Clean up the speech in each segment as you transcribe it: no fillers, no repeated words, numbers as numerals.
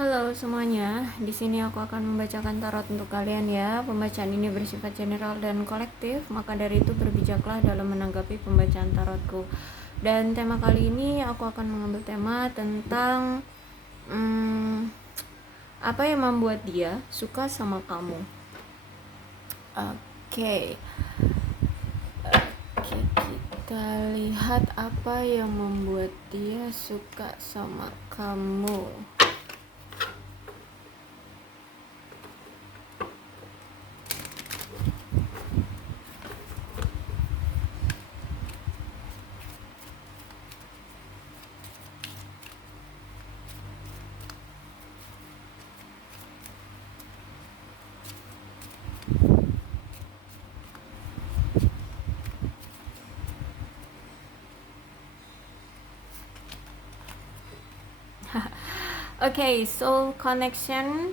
Halo semuanya, di sini aku akan membacakan tarot untuk kalian ya. Pembacaan ini bersifat general dan kolektif, maka dari itu berbijaklah dalam menanggapi pembacaan tarotku. Dan tema kali ini aku akan mengambil tema tentang apa yang membuat dia suka sama kamu. Oke, kita lihat apa yang membuat dia suka sama kamu. Okay, soul connection,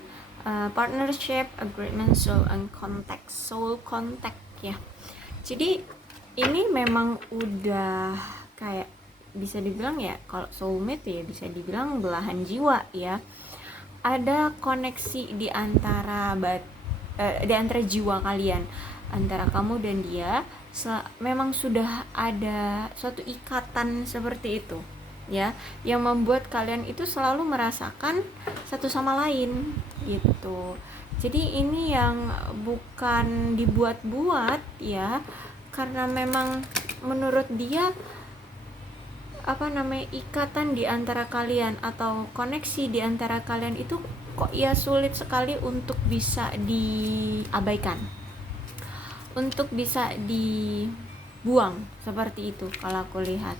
partnership, agreement, soul and contact. Soul contact ya. Jadi ini memang udah kayak bisa dibilang ya, kalau soulmate ya bisa dibilang belahan jiwa ya. Ada koneksi di antara jiwa kalian, antara kamu dan dia. Memang sudah ada suatu ikatan seperti itu ya, yang membuat kalian itu selalu merasakan satu sama lain gitu. Jadi ini yang bukan dibuat-buat ya, karena memang menurut dia ikatan di antara kalian atau koneksi di antara kalian itu kok ya sulit sekali untuk bisa diabaikan, untuk bisa dibuang, seperti itu kalau aku lihat.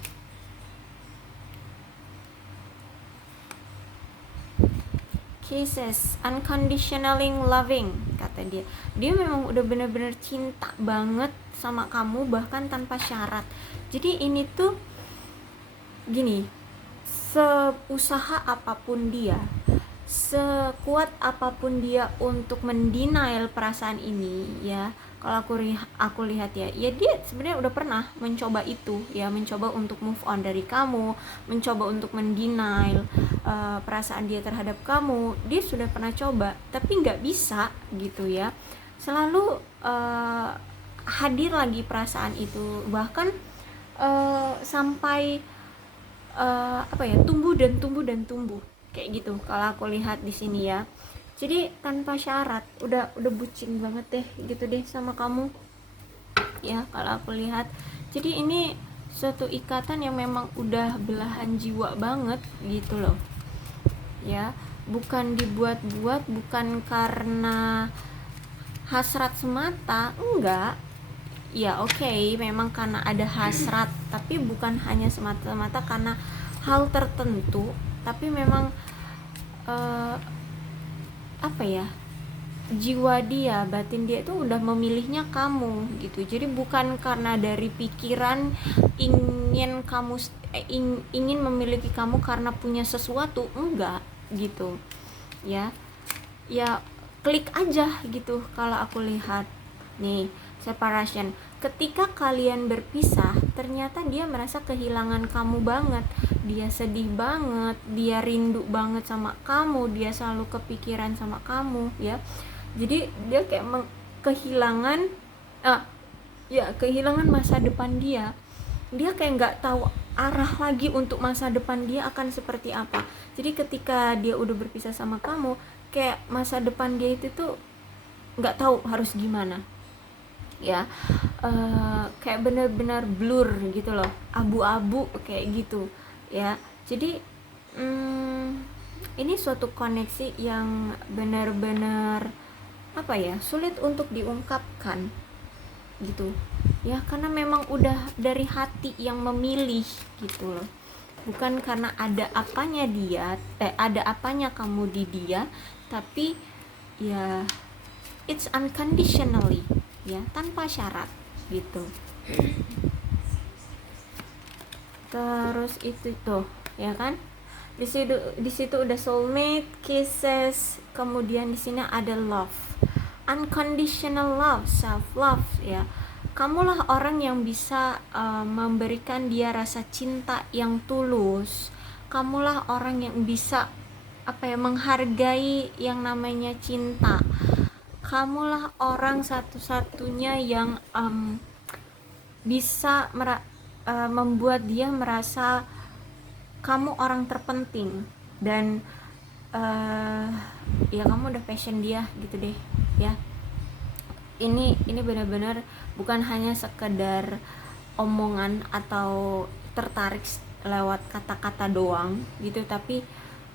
Kisses, unconditionally loving, kata dia memang udah bener-bener cinta banget sama kamu, bahkan tanpa syarat. Jadi ini tuh gini, seusaha apapun dia, sekuat apapun dia untuk mendenial perasaan ini ya, kalau aku lihat ya dia sebenarnya udah pernah mencoba itu ya, mencoba untuk move on dari kamu, mencoba untuk mendenial perasaan dia terhadap kamu. Dia sudah pernah coba tapi nggak bisa gitu ya, selalu hadir lagi perasaan itu, bahkan sampai tumbuh dan tumbuh kayak gitu kalau aku lihat di sini ya. Jadi tanpa syarat, udah bucin banget deh gitu deh sama kamu ya kalau aku lihat. Jadi ini suatu ikatan yang memang udah belahan jiwa banget gitu loh ya, bukan dibuat-buat, bukan karena hasrat semata, enggak ya. Oke, memang karena ada hasrat, tapi bukan hanya semata-mata karena hal tertentu, tapi memang jiwa dia, batin dia itu udah memilihnya kamu gitu. Jadi bukan karena dari pikiran ingin memiliki kamu karena punya sesuatu, enggak gitu ya. Ya klik aja gitu kalau aku lihat nih. Separation, ketika kalian berpisah, ternyata dia merasa kehilangan kamu banget, dia sedih banget, dia rindu banget sama kamu, dia selalu kepikiran sama kamu ya. Jadi dia kayak kehilangan kehilangan masa depan dia kayak nggak tahu arah lagi untuk masa depan dia akan seperti apa. Jadi ketika dia udah berpisah sama kamu, kayak masa depan dia itu tuh nggak tahu harus gimana ya. Kayak benar-benar blur gitu loh, abu-abu kayak gitu ya. Jadi ini suatu koneksi yang benar-benar sulit untuk diungkapkan gitu ya, karena memang udah dari hati yang memilih gitu loh, bukan karena ada apanya kamu di dia, tapi ya it's unconditionally ya, tanpa syarat gitu. Terus itu tuh ya kan, di situ udah soulmate, kisses, kemudian di sini ada love, unconditional love, self love ya. Kamulah orang yang bisa memberikan dia rasa cinta yang tulus. Kamulah orang yang bisa menghargai yang namanya cinta. Kamulah orang satu-satunya yang bisa membuat dia merasa kamu orang terpenting, dan ya kamu udah passion dia gitu deh ya. Ini benar-benar bukan hanya sekedar omongan atau tertarik lewat kata-kata doang gitu, tapi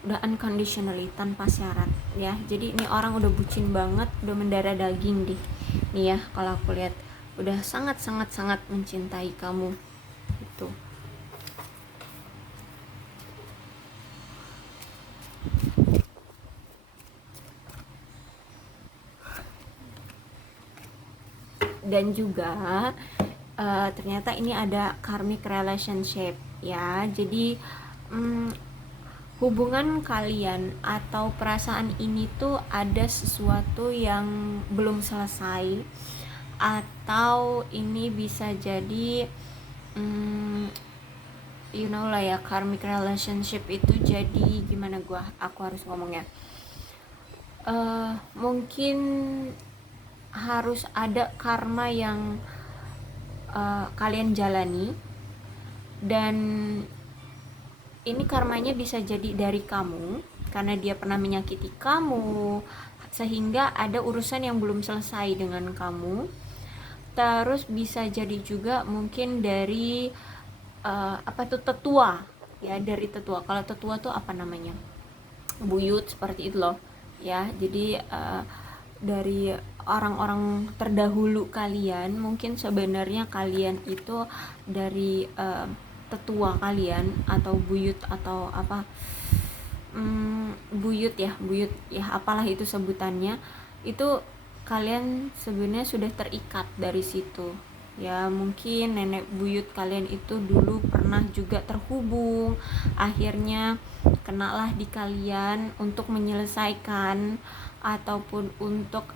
udah unconditionally, tanpa syarat ya. Jadi ini orang udah bucin banget, udah mendarah daging deh nih ya, kalau aku lihat udah sangat sangat sangat mencintai kamu gitu. Dan juga ternyata ini ada karmic relationship ya. Jadi hubungan kalian atau perasaan ini tuh ada sesuatu yang belum selesai, atau ini bisa jadi you know lah ya, karmic relationship itu jadi gimana aku harus ngomongnya, mungkin harus ada karma yang kalian jalani, dan ini karmanya bisa jadi dari kamu karena dia pernah menyakiti kamu sehingga ada urusan yang belum selesai dengan kamu. Terus bisa jadi juga mungkin dari tetua ya, dari tetua. Kalau tetua tuh apa namanya, buyut seperti itu loh ya. Jadi dari orang-orang terdahulu kalian, mungkin sebenarnya kalian itu dari tetua kalian atau buyut atau buyut ya apalah itu sebutannya, itu kalian sebenarnya sudah terikat dari situ ya. Mungkin nenek buyut kalian itu dulu pernah juga terhubung, akhirnya kenalah di kalian untuk menyelesaikan ataupun untuk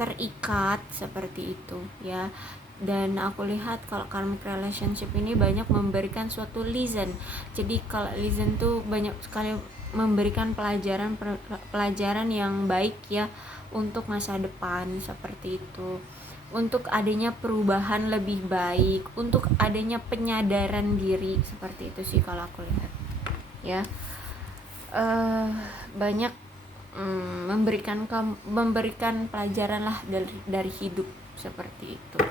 terikat seperti itu ya. Dan aku lihat kalau karmic relationship ini banyak memberikan suatu lesson. Jadi kalau lesson tuh banyak sekali memberikan pelajaran yang baik ya untuk masa depan seperti itu, untuk adanya perubahan lebih baik, untuk adanya penyadaran diri seperti itu sih kalau aku lihat ya. Banyak memberikan pelajaran lah dari hidup seperti itu.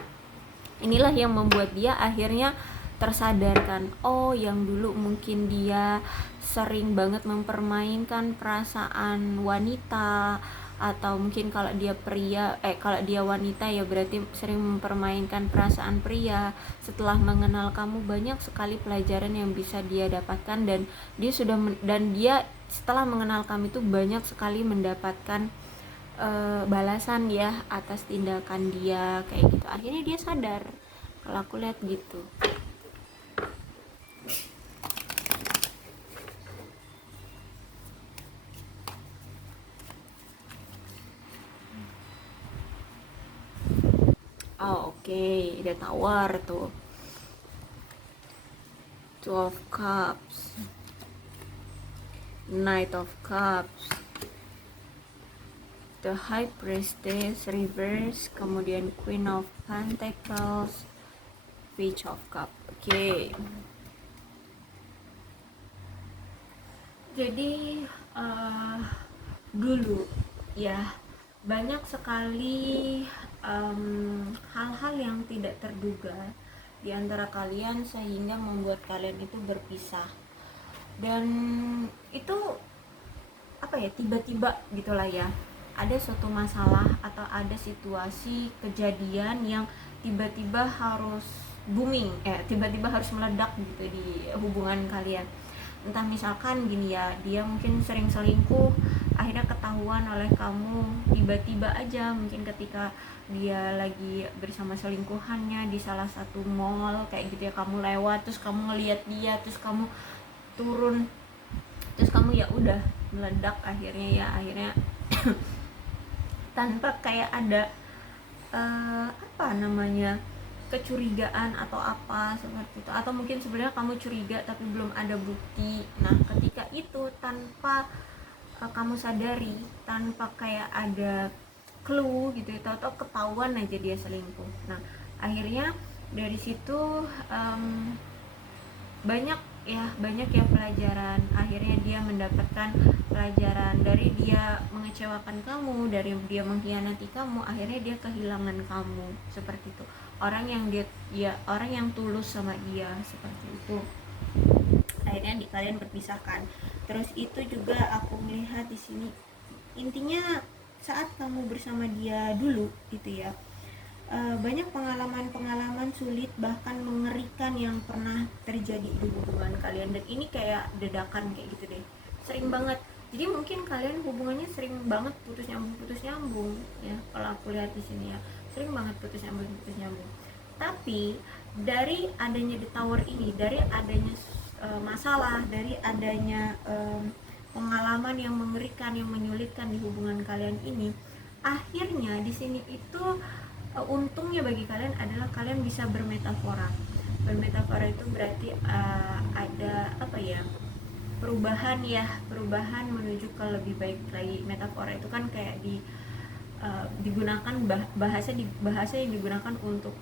Inilah yang membuat dia akhirnya tersadarkan, oh yang dulu mungkin dia sering banget mempermainkan perasaan wanita, atau mungkin kalau dia wanita ya berarti sering mempermainkan perasaan pria. Setelah mengenal kamu, banyak sekali pelajaran yang bisa dia dapatkan, dan dia setelah mengenal kamu itu banyak sekali mendapatkan balasan ya atas tindakan dia kayak gitu. Akhirnya dia sadar, kalau aku lihat gitu. Oke, ada Tower tuh, Two of Cups, Knight of Cups, The High Priestess reverse, kemudian Queen of Pentacles, Page of Cup. Oke. Jadi dulu ya banyak sekali hal-hal yang tidak terduga di antara kalian sehingga membuat kalian itu berpisah. Dan itu tiba-tiba gitulah ya, ada suatu masalah atau ada situasi kejadian yang tiba-tiba harus tiba-tiba harus meledak gitu di hubungan kalian. Entah misalkan gini ya, dia mungkin sering selingkuh, akhirnya ketahuan oleh kamu tiba-tiba aja, mungkin ketika dia lagi bersama selingkuhannya di salah satu mall kayak gitu ya, kamu lewat terus kamu ngelihat dia, terus kamu turun, terus kamu ya udah meledak akhirnya tanpa kayak ada kecurigaan atau apa seperti itu, atau mungkin sebenarnya kamu curiga tapi belum ada bukti. Nah ketika itu tanpa kamu sadari tanpa kayak ada clue gitu ya, tahu-tahu ketahuan aja dia selingkuh. Nah akhirnya dari situ banyak ya pelajaran. Akhirnya dia mendapatkan pelajaran dari dia mengecewakan kamu, dari dia mengkhianati kamu, akhirnya dia kehilangan kamu seperti itu. Orang yang tulus sama dia seperti itu, akhirnya kalian berpisahkan. Terus itu juga aku melihat di sini, intinya saat kamu bersama dia dulu gitu ya, banyak pengalaman-pengalaman sulit bahkan mengerikan yang pernah terjadi di hubungan kalian, dan ini kayak dadakan kayak gitu deh, sering banget. Jadi mungkin kalian hubungannya sering banget putus nyambung ya, kalau aku lihat di sini ya, sering banget putus nyambung. Tapi dari adanya The Tower ini, dari adanya masalah, dari adanya pengalaman yang mengerikan, yang menyulitkan di hubungan kalian ini, akhirnya di sini itu untungnya bagi kalian adalah kalian bisa bermetafora. Bermetafora itu berarti ada apa ya, perubahan menuju ke lebih baik lagi. Metafora itu kan kayak digunakan bahasa yang digunakan untuk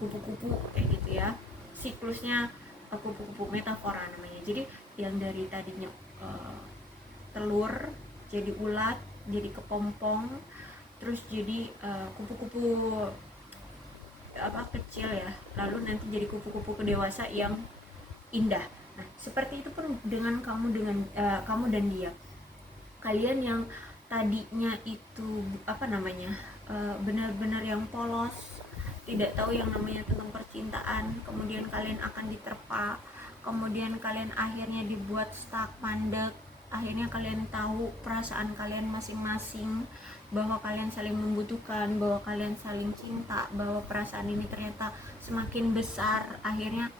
kupu-kupu kayak gitu ya, siklusnya kupu-kupu, metafora namanya. Jadi yang dari tadinya telur jadi ulat, jadi kepompong, terus jadi kupu-kupu kecil ya, lalu nanti jadi kupu-kupu dewasa yang indah. Nah seperti itu pun dengan kamu dan dia. Kalian yang tadinya itu benar-benar yang polos, tidak tahu yang namanya tentang percintaan, kemudian kalian akan diterpa, kemudian kalian akhirnya dibuat stuck, mandek. Akhirnya kalian tahu perasaan kalian masing-masing, bahwa kalian saling membutuhkan, bahwa kalian saling cinta, bahwa perasaan ini ternyata semakin besar. Akhirnya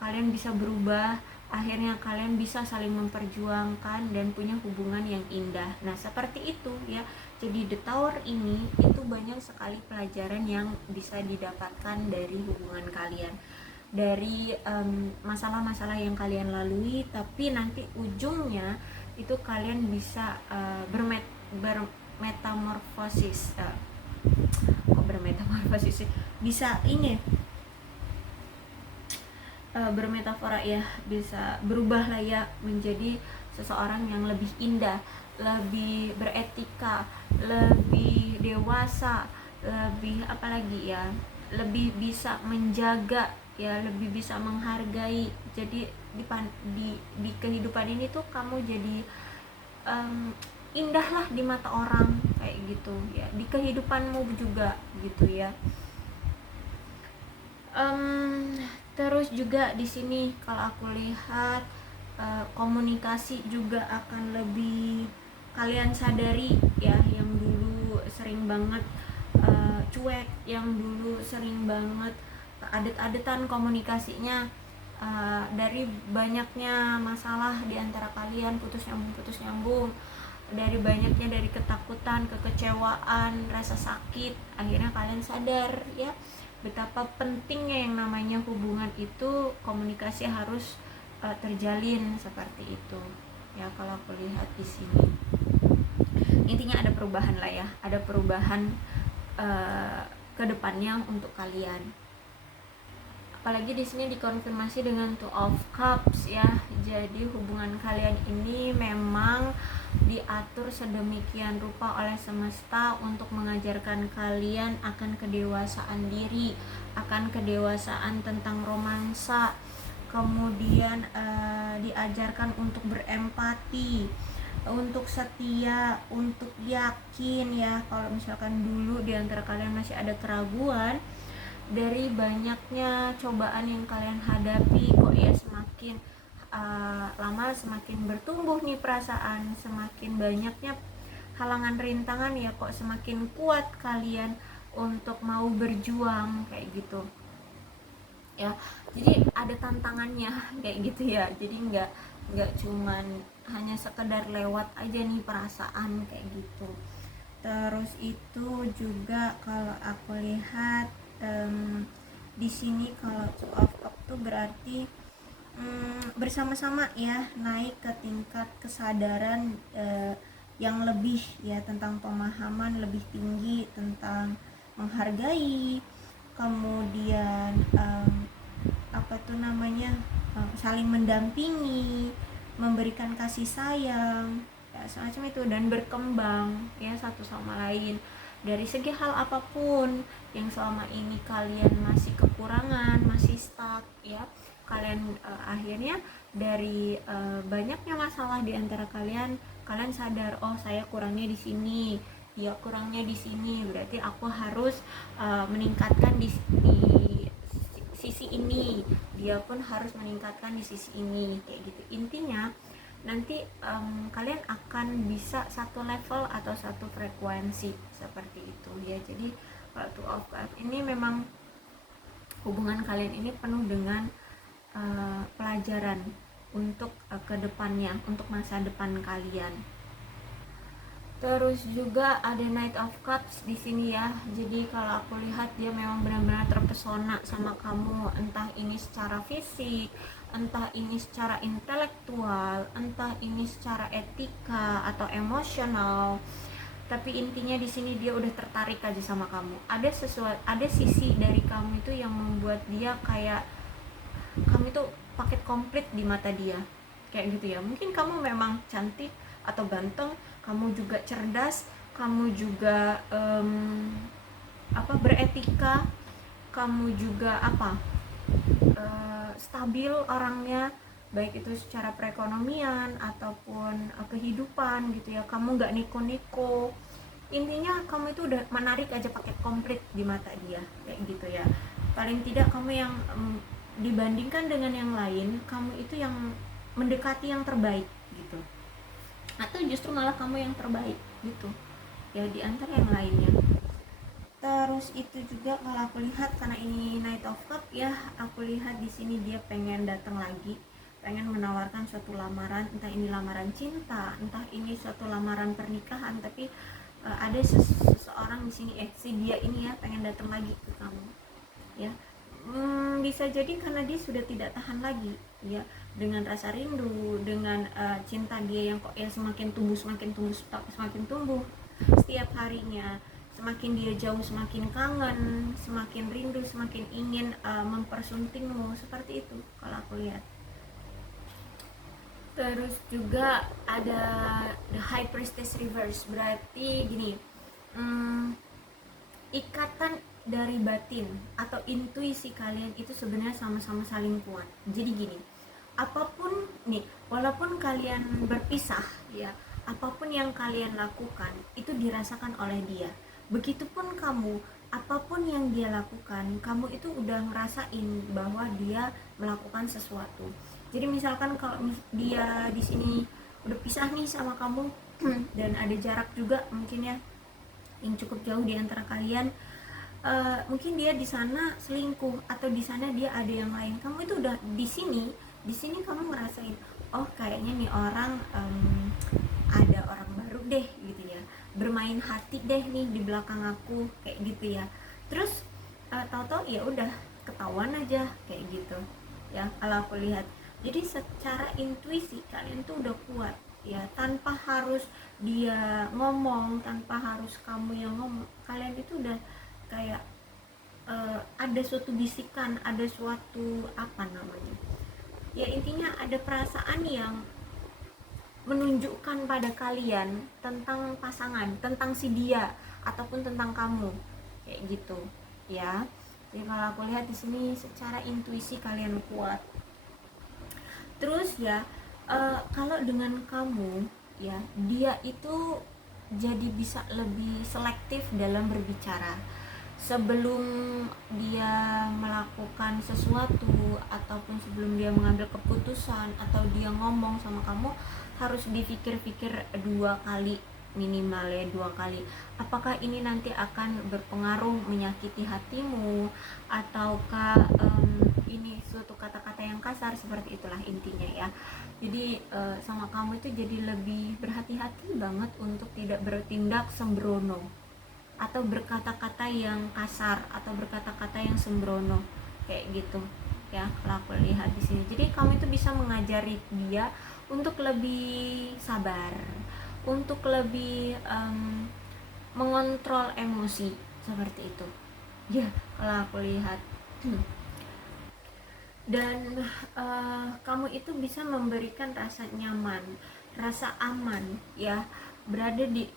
kalian bisa berubah, akhirnya kalian bisa saling memperjuangkan dan punya hubungan yang indah. Nah seperti itu ya. Jadi The Tower ini itu banyak sekali pelajaran yang bisa didapatkan dari hubungan kalian, dari masalah-masalah yang kalian lalui, tapi nanti ujungnya itu kalian bisa bermetamorfosis. Bermetamorfosis sih, bisa ini bermetafora ya, bisa berubah lah ya menjadi seseorang yang lebih indah, lebih beretika, lebih dewasa, lebih apalagi ya, lebih bisa menjaga ya, lebih bisa menghargai. Jadi di kehidupan ini tuh kamu jadi indah lah di mata orang kayak gitu ya, di kehidupanmu juga gitu ya. Terus juga di sini kalau aku lihat komunikasi juga akan lebih kalian sadari ya, yang dulu sering banget cuek, yang dulu sering banget adet-adetan komunikasinya, dari banyaknya masalah di antara kalian, putus nyambung, dari banyaknya, dari ketakutan, kekecewaan, rasa sakit, akhirnya kalian sadar ya betapa pentingnya yang namanya hubungan itu, komunikasi harus terjalin seperti itu ya. Kalau aku lihat di sini intinya ada perubahan lah ya, ada perubahan ke depannya untuk kalian. Apalagi di sini dikonfirmasi dengan Two of Cups ya. Jadi hubungan kalian ini memang diatur sedemikian rupa oleh semesta untuk mengajarkan kalian akan kedewasaan diri, akan kedewasaan tentang romansa, kemudian diajarkan untuk berempati, untuk setia, untuk yakin ya. Kalau misalkan dulu diantara kalian masih ada keraguan, dari banyaknya cobaan yang kalian hadapi, kok ya semakin lama semakin bertumbuh nih perasaan, semakin banyaknya halangan rintangan ya, kok semakin kuat kalian untuk mau berjuang kayak gitu ya. Jadi ada tantangannya kayak gitu ya. Jadi nggak cuman hanya sekedar lewat aja nih perasaan kayak gitu. Terus itu juga kalau aku lihat di sini kalau Two of Cups tuh berarti bersama-sama ya naik ke tingkat kesadaran yang lebih ya, tentang pemahaman lebih tinggi tentang menghargai, kemudian apa tuh namanya, saling mendampingi, memberikan kasih sayang ya, semacam itu, dan berkembang ya satu sama lain dari segi hal apapun yang selama ini kalian masih kekurangan, masih stuck ya. Kalian akhirnya dari banyaknya masalah di antara kalian, kalian sadar, oh saya kurangnya di sini, dia kurangnya di sini, berarti aku harus meningkatkan di sisi ini, dia pun harus meningkatkan di sisi ini, kayak gitu. Intinya nanti kalian akan bisa satu level atau satu frekuensi seperti itu ya. Jadi kalau two of cups ini memang hubungan kalian ini penuh dengan pelajaran untuk kedepannya, untuk masa depan kalian. Terus juga ada Knight of Cups di sini ya. Jadi kalau aku lihat dia memang benar-benar terpesona sama kamu, entah ini secara fisik, entah ini secara intelektual, entah ini secara etika atau emosional. Tapi intinya di sini dia udah tertarik aja sama kamu. Ada sisi dari kamu itu yang membuat dia kayak kamu itu paket komplit di mata dia. Kayak gitu ya. Mungkin kamu memang cantik atau ganteng, kamu juga cerdas, kamu juga beretika, kamu juga stabil orangnya, baik itu secara perekonomian ataupun kehidupan gitu ya. Kamu nggak neko-neko, intinya kamu itu udah menarik aja paket komplit di mata dia, kayak gitu ya. Paling tidak kamu yang dibandingkan dengan yang lain, kamu itu yang mendekati yang terbaik gitu, atau justru malah kamu yang terbaik gitu ya di antara yang lainnya. Terus itu juga kalau aku lihat, karena ini Knight of Cup ya, aku lihat di sini dia pengen datang lagi, pengen menawarkan suatu lamaran, entah ini lamaran cinta, entah ini suatu lamaran pernikahan, tapi ada seseorang di sini si dia ini ya pengen datang lagi ke kamu ya. Bisa jadi karena dia sudah tidak tahan lagi ya dengan rasa rindu, dengan cinta dia yang kok ya semakin tumbuh semakin tumbuh setiap harinya. Semakin dia jauh semakin kangen, semakin rindu, semakin ingin mempersuntingmu, seperti itu kalau aku lihat. Terus juga ada the High Priestess Reverse, berarti gini, ikatan dari batin atau intuisi kalian itu sebenarnya sama-sama saling kuat. Jadi gini, apapun nih, walaupun kalian berpisah ya, apapun yang kalian lakukan itu dirasakan oleh dia. Begitupun kamu, apapun yang dia lakukan, kamu itu udah ngerasain bahwa dia melakukan sesuatu. Jadi misalkan kalau dia di sini udah pisah nih sama kamu dan ada jarak juga mungkin ya yang cukup jauh di antara kalian, mungkin dia di sana selingkuh atau di sana dia ada yang lain, kamu itu udah di sini kamu ngerasain, oh kayaknya nih orang ada orang baru deh gitu ya, bermain hati deh nih di belakang aku, kayak gitu ya. Terus tahu-tahu ya udah ketahuan aja kayak gitu ya kalau aku lihat. Jadi secara intuisi kalian tuh udah kuat ya, tanpa harus dia ngomong, tanpa harus kamu yang ngomong, kalian itu udah kayak ada suatu bisikan, ada suatu ya intinya ada perasaan yang menunjukkan pada kalian tentang pasangan, tentang si dia ataupun tentang kamu, kayak gitu ya. Jadi kalau aku lihat di sini secara intuisi kalian kuat. Terus ya kalau dengan kamu ya, dia itu jadi bisa lebih selektif dalam berbicara. Sebelum dia melakukan sesuatu ataupun sebelum dia mengambil keputusan atau dia ngomong sama kamu, harus dipikir-pikir 2 kali minimal ya, 2 kali. Apakah ini nanti akan berpengaruh menyakiti hatimu, ataukah ini suatu kata-kata yang kasar, seperti itulah intinya ya. Jadi sama kamu itu jadi lebih berhati-hati banget untuk tidak bertindak sembrono atau berkata-kata yang kasar atau berkata-kata yang sembrono, kayak gitu ya kalau aku lihat di sini. Jadi kamu itu bisa mengajari dia untuk lebih sabar, untuk lebih mengontrol emosi seperti itu ya kalau aku lihat. Dan kamu itu bisa memberikan rasa nyaman, rasa aman ya, berada di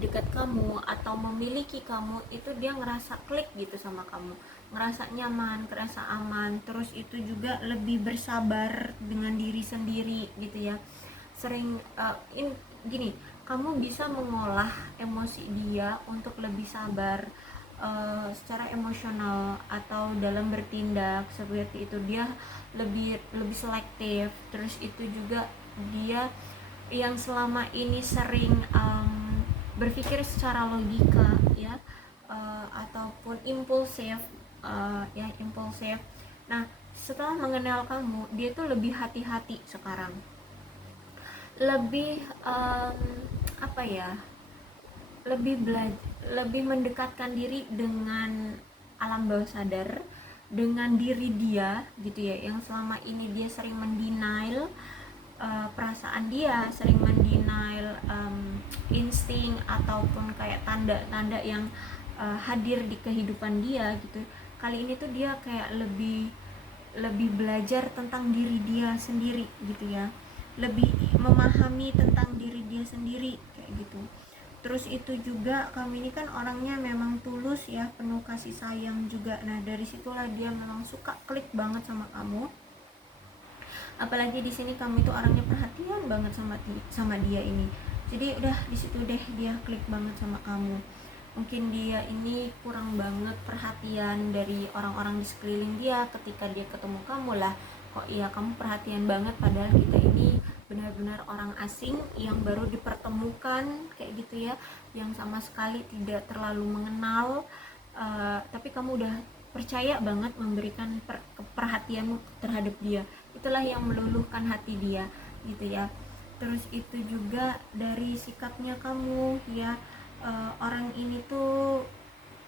dekat kamu atau memiliki kamu, itu dia ngerasa klik gitu sama kamu, ngerasa nyaman, ngerasa aman. Terus itu juga lebih bersabar dengan diri sendiri gitu ya. Sering gini, kamu bisa mengolah emosi dia untuk lebih sabar secara emosional atau dalam bertindak seperti itu. Dia lebih lebih selektif. Terus itu juga dia yang selama ini sering berpikir secara logika ya, ataupun impulsif ya impulsif. Nah setelah mengenal kamu, dia tuh lebih hati-hati sekarang, lebih apa ya, lebih mendekatkan diri dengan alam bawah sadar, dengan diri dia gitu ya, yang selama ini dia sering mendenial perasaan dia, sering mendenial insting ataupun kayak tanda-tanda yang hadir di kehidupan dia gitu. Kali ini tuh dia kayak lebih lebih belajar tentang diri dia sendiri gitu ya, lebih memahami tentang diri dia sendiri kayak gitu. Terus itu juga kamu ini kan orangnya memang tulus ya, penuh kasih sayang juga. Nah dari situlah dia memang suka klik banget sama kamu. Apalagi di sini kamu itu orangnya perhatian banget sama dia ini. Jadi udah di situ deh dia klik banget sama kamu. Mungkin dia ini kurang banget perhatian dari orang-orang di sekeliling dia. Ketika dia ketemu kamu lah, kok iya kamu perhatian banget, padahal kita ini benar-benar orang asing yang baru dipertemukan kayak gitu ya, yang sama sekali tidak terlalu mengenal, tapi kamu udah percaya banget memberikan perhatianmu terhadap dia. Itulah yang meluluhkan hati dia gitu ya. Terus itu juga dari sikapnya kamu ya, orang ini tuh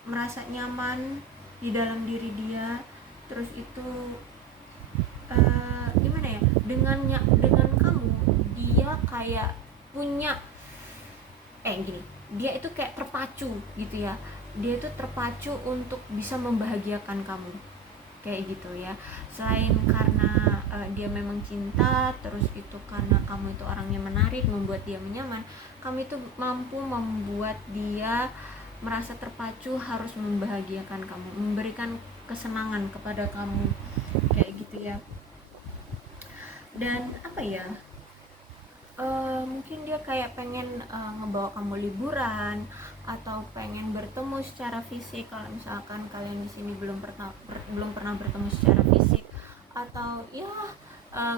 merasa nyaman di dalam diri dia. Terus itu gimana ya, dengan kamu dia kayak punya gini, dia itu kayak terpacu gitu ya, dia itu terpacu untuk bisa membahagiakan kamu kayak gitu ya. Selain karena dia memang cinta, terus itu karena kamu itu orangnya menarik, membuat dia nyaman, kamu itu mampu membuat dia merasa terpacu harus membahagiakan kamu, memberikan kesenangan kepada kamu kayak gitu ya. Dan apa ya, mungkin dia kayak pengen ngebawa kamu liburan atau pengen bertemu secara fisik kalau misalkan kalian di sini belum pernah bertemu secara fisik, atau ya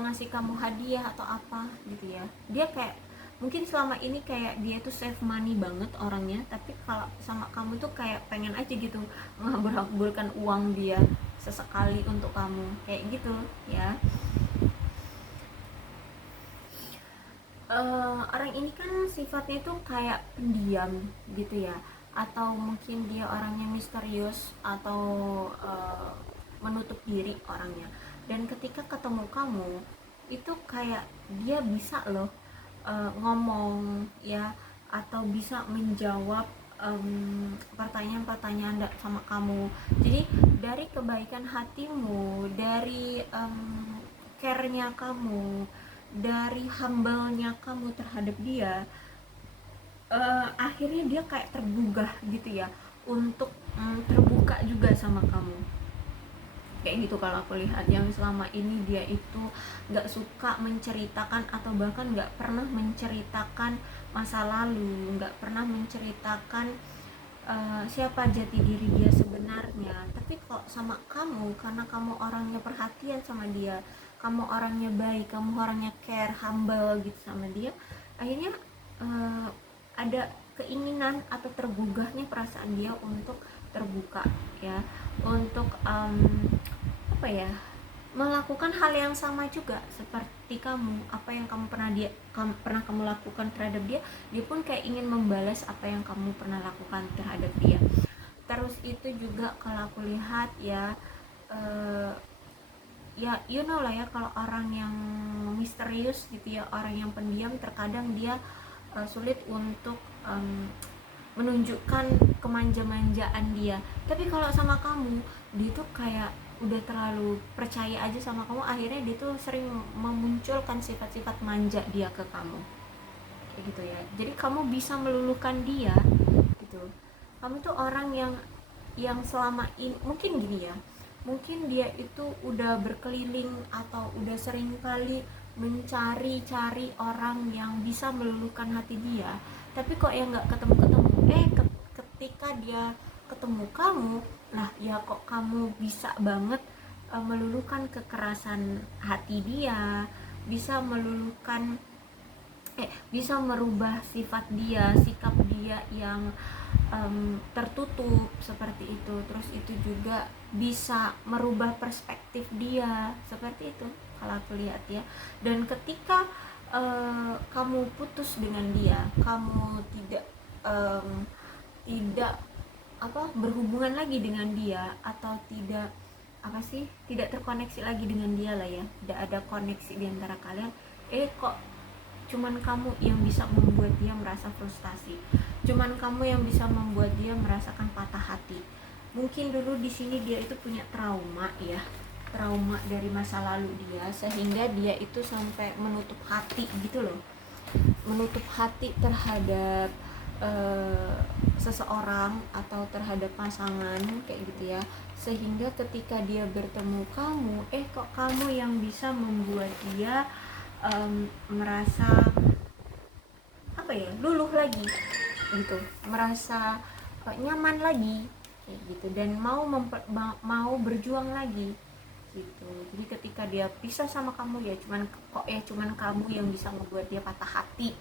ngasih kamu hadiah atau apa gitu ya. Dia kayak mungkin selama ini kayak dia tuh save money banget orangnya, tapi kalau sama kamu tuh kayak pengen aja gitu menghambur-hamburkan uang dia sesekali untuk kamu kayak gitu ya. Orang ini kan sifatnya itu kayak pendiam gitu ya, atau mungkin dia orangnya misterius atau menutup diri orangnya. Dan ketika ketemu kamu itu kayak dia bisa loh ngomong ya, atau bisa menjawab pertanyaan-pertanyaan sama kamu. Jadi dari kebaikan hatimu, dari care-nya kamu, dari humble-nya kamu terhadap dia, akhirnya dia kayak tergugah gitu ya untuk terbuka juga sama kamu kayak gitu. Kalau aku lihat yang selama ini dia itu nggak suka menceritakan atau bahkan nggak pernah menceritakan masa lalu, nggak pernah menceritakan siapa jati diri dia sebenarnya. Tapi kok sama kamu, karena kamu orangnya perhatian sama dia, kamu orangnya baik, kamu orangnya care, humble gitu sama dia, akhirnya ada keinginan atau tergugahnya perasaan dia untuk terbuka ya, untuk apa ya, melakukan hal yang sama juga seperti kamu. Apa yang pernah kamu lakukan terhadap dia, dia pun kayak ingin membalas apa yang kamu pernah lakukan terhadap dia. Terus itu juga kalau aku lihat ya, ya you know lah ya, kalau orang yang misterius gitu ya, orang yang pendiam, terkadang dia sulit untuk menunjukkan kemanja-manjaan dia. Tapi kalau sama kamu, dia tuh kayak udah terlalu percaya aja sama kamu, akhirnya dia tuh sering memunculkan sifat-sifat manja dia ke kamu, kayak gitu ya. Jadi kamu bisa meluluhkan dia gitu. Kamu tuh orang yang selama ini mungkin gini ya, mungkin dia itu udah berkeliling atau udah sering kali mencari-cari orang yang bisa meluluhkan hati dia, tapi kok ya nggak ketemu-ketemu. Ketika dia ketemu kamu, lah ya kok kamu bisa banget meluluhkan kekerasan hati dia, bisa meluluhkan bisa merubah sifat dia, sikap dia yang tertutup seperti itu. Terus itu juga bisa merubah perspektif dia seperti itu kalau aku lihat ya. Dan ketika kamu putus dengan dia, kamu tidak berhubungan lagi dengan dia, atau tidak terkoneksi lagi dengan dia lah ya, tidak ada koneksi di antara kalian, kok cuman kamu yang bisa membuat dia merasa frustasi, cuman kamu yang bisa membuat dia merasakan patah hati. Mungkin dulu di sini dia itu punya trauma ya, trauma dari masa lalu dia, sehingga dia itu sampai menutup hati gitu loh, menutup hati terhadap seseorang atau terhadap pasangan kayak gitu ya, sehingga ketika dia bertemu kamu, kok kamu yang bisa membuat dia merasa luluh lagi gitu, merasa nyaman lagi kayak gitu, dan mau berjuang lagi gitu. Jadi ketika dia pisah sama kamu, ya cuman kamu yang bisa membuat dia patah hati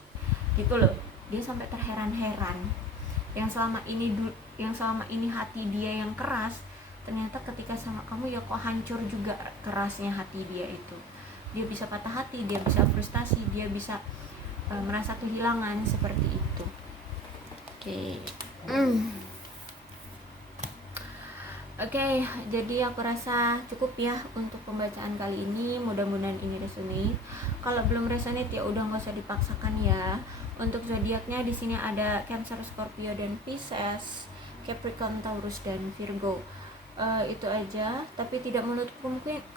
gitu loh. Dia sampai terheran-heran yang selama ini hati dia yang keras, ternyata ketika sama kamu ya kok hancur juga kerasnya hati dia itu. Dia bisa patah hati, dia bisa frustasi, dia bisa merasa kehilangan seperti itu. Oke, jadi aku rasa cukup ya untuk pembacaan kali ini. Mudah-mudahan ini resonate. Kalau belum resonate ya udah nggak usah dipaksakan ya. Untuk zodiaknya di sini ada Cancer, Scorpio, dan Pisces, Capricorn, Taurus, dan Virgo. Itu aja, tapi tidak menutup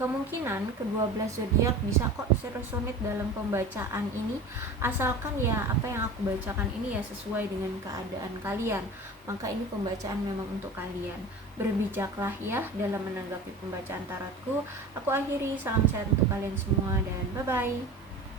kemungkinan ke-12 zodiak bisa kok resonate dalam pembacaan ini, asalkan ya apa yang aku bacakan ini ya sesuai dengan keadaan kalian. Maka ini pembacaan memang untuk kalian. Berbijaklah ya dalam menanggapi pembacaan tarotku. Aku akhiri, salam sehat untuk kalian semua dan bye bye.